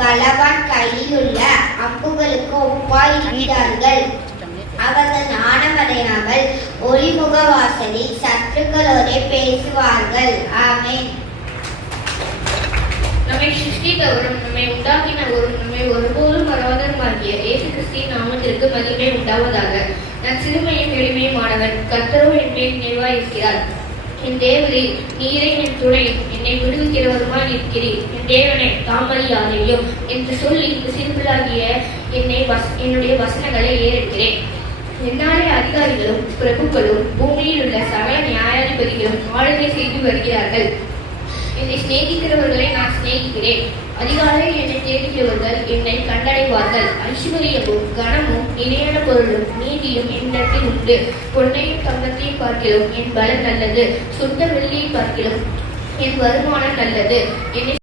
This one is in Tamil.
கலவான் கையில் உள்ள அம்புகளுக்கு ஒப்பாயிருக்கிறார்கள். அவர்கள் நாணமடையாமல் ஒளிமுக வாசலில் சத்துருக்களோடே பேசுவார்கள். ஆமென். நம்மை சிருஷ்டித்தவரும் நம்மை உண்டாக்கினவரும் நம்மை ஒருபோதும் மறவாதவருமாகிய இயேசு கிறிஸ்துவின் நாமத்திற்கு மகிமை உண்டாவதாக. நான் சிறுமையும் எளிமையுமானவன், கர்த்தரோ என் மேல் நிறைவாயிருக்கிறார். என் தேவரே, நீரே என் துணையும் என்னை விடுவிக்கிறவருமாய் இருக்கிறீர். என் தேவனை தாமதியாதையும் என்று சொல்லி இந்த சிறுபிள்ளாகிய என்னுடைய வசனங்களை ஏறெடுக்கிறேன். என்னாலே அதிகாரிகளும் பிரபுக்களும் பூமியில் உள்ள சகல நியாயாதிபதிகளும் ஆளுகை செய்து வருகிறார்கள். என்னை சிநேகிக்கிறவர்களை நான் சிநேகிக்கிறேன். அதிகாலையில் என்னை தேடுகிறவர்கள் என்னை கண்டடைவார்கள். ஐஸ்வர்யமும் கனமும் இணையான பொருளும் நீதியும் என்னிடத்தில் உண்டு. பொன்னையும் தங்கத்தையும் பார்க்கிறோம் என் பலம் நல்லது. சுத்த வெள்ளியை பார்க்கிறோம் என் வருமானம் நல்லது. என்னை